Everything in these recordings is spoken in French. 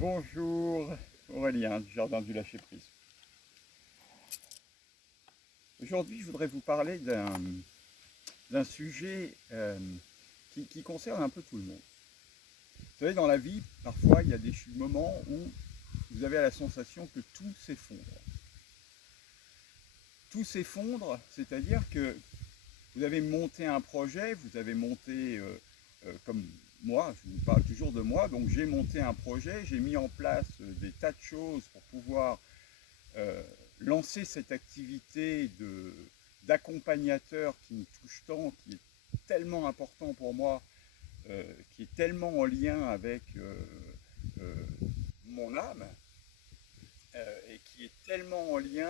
Bonjour Aurélien du Jardin du Lâcher Prise. Aujourd'hui, je voudrais vous parler d'un sujet qui concerne un peu tout le monde. Vous savez, dans la vie, parfois, il y a des moments où vous avez la sensation que tout s'effondre. Tout s'effondre, c'est-à-dire que vous avez monté un projet, vous avez monté, comme moi, je vous parle toujours de moi, donc j'ai monté un projet, j'ai mis en place des tas de choses pour pouvoir euh, lancer cette activité d'accompagnateur qui me touche tant, qui est tellement important pour moi, qui est tellement en lien avec euh, mon âme, et qui est tellement en lien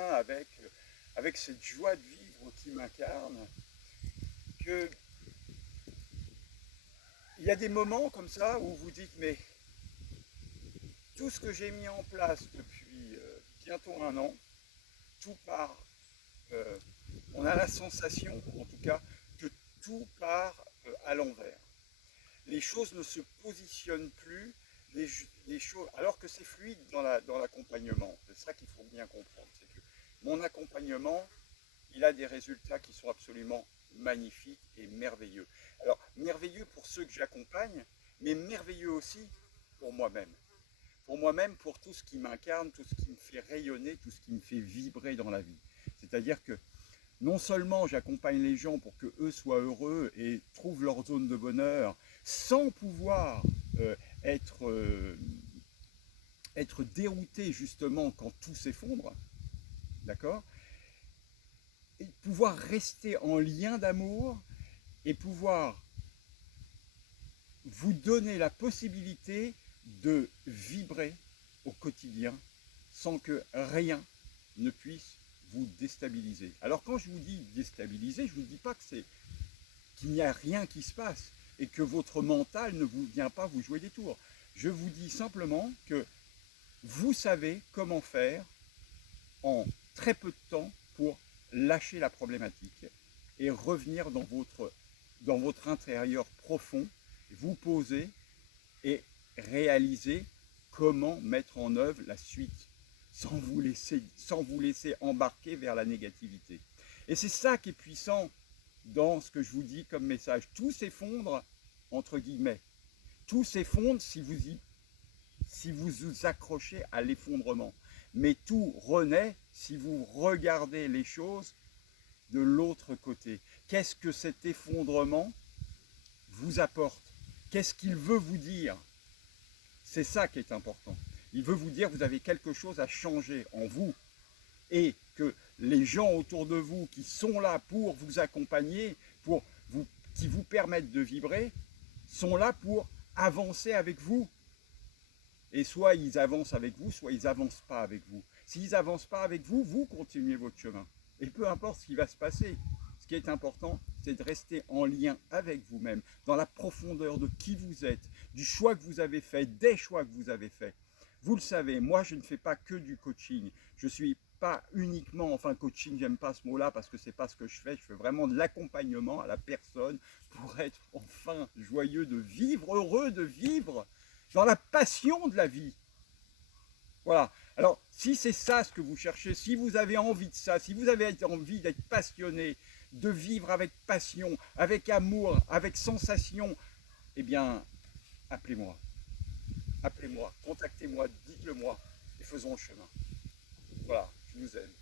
avec cette joie de vivre qui m'incarne, que il y a des moments comme ça où vous dites, mais tout ce que j'ai mis en place depuis bientôt un an, tout part, euh, on a la sensation, en tout cas, que tout part à l'envers. Les choses ne se positionnent plus, les choses, alors que c'est fluide dans l'accompagnement. C'est ça qu'il faut bien comprendre. C'est que mon accompagnement, il a des résultats qui sont absolument magnifiques et merveilleux. Alors, merveilleux pour ceux que j'accompagne, mais merveilleux aussi pour moi-même. Pour moi-même, pour tout ce qui m'incarne, tout ce qui me fait rayonner, tout ce qui me fait vibrer dans la vie. C'est-à-dire que non seulement j'accompagne les gens pour qu'eux soient heureux et trouvent leur zone de bonheur sans pouvoir euh, être, euh, être dérouté justement quand tout s'effondre, d'accord, et pouvoir rester en lien d'amour et pouvoir vous donner la possibilité de vibrer au quotidien sans que rien ne puisse vous déstabiliser. Alors quand je vous dis déstabiliser, je ne vous dis pas que c'est qu'il n'y a rien qui se passe et que votre mental ne vous vient pas vous jouer des tours. Je vous dis simplement que vous savez comment faire en très peu de temps pour lâcher la problématique et revenir dans votre intérieur profond, vous poser et réaliser comment mettre en œuvre la suite sans vous laisser embarquer vers la négativité. Et c'est ça qui est puissant dans ce que je vous dis comme message. Tout s'effondre, entre guillemets. Tout s'effondre si vous vous accrochez à l'effondrement. Mais tout renaît si vous regardez les choses de l'autre côté. Qu'est-ce que cet effondrement vous apporte? Qu'est-ce qu'il veut vous dire? C'est ça qui est important. Il veut vous dire que vous avez quelque chose à changer en vous et que les gens autour de vous qui sont là pour vous accompagner, qui vous permettent de vibrer, sont là pour avancer avec vous. Et soit ils avancent avec vous, soit ils n'avancent pas avec vous. S'ils n'avancent pas avec vous, vous continuez votre chemin. Et peu importe ce qui va se passer, ce qui est important, c'est de rester en lien avec vous-même, dans la profondeur de qui vous êtes, du choix que vous avez fait, des choix que vous avez faits. Vous le savez, moi je ne fais pas que du coaching. Je suis pas uniquement, enfin coaching, j'aime pas ce mot-là parce que c'est pas ce que je fais vraiment de l'accompagnement à la personne pour être enfin joyeux de vivre, heureux de vivre, dans la passion de la vie. Voilà. Alors, si c'est ça ce que vous cherchez, si vous avez envie de ça, si vous avez envie d'être passionné, de vivre avec passion, avec amour, avec sensation, eh bien, appelez-moi. Appelez-moi, contactez-moi, dites-le moi et faisons le chemin. Voilà, je vous aime.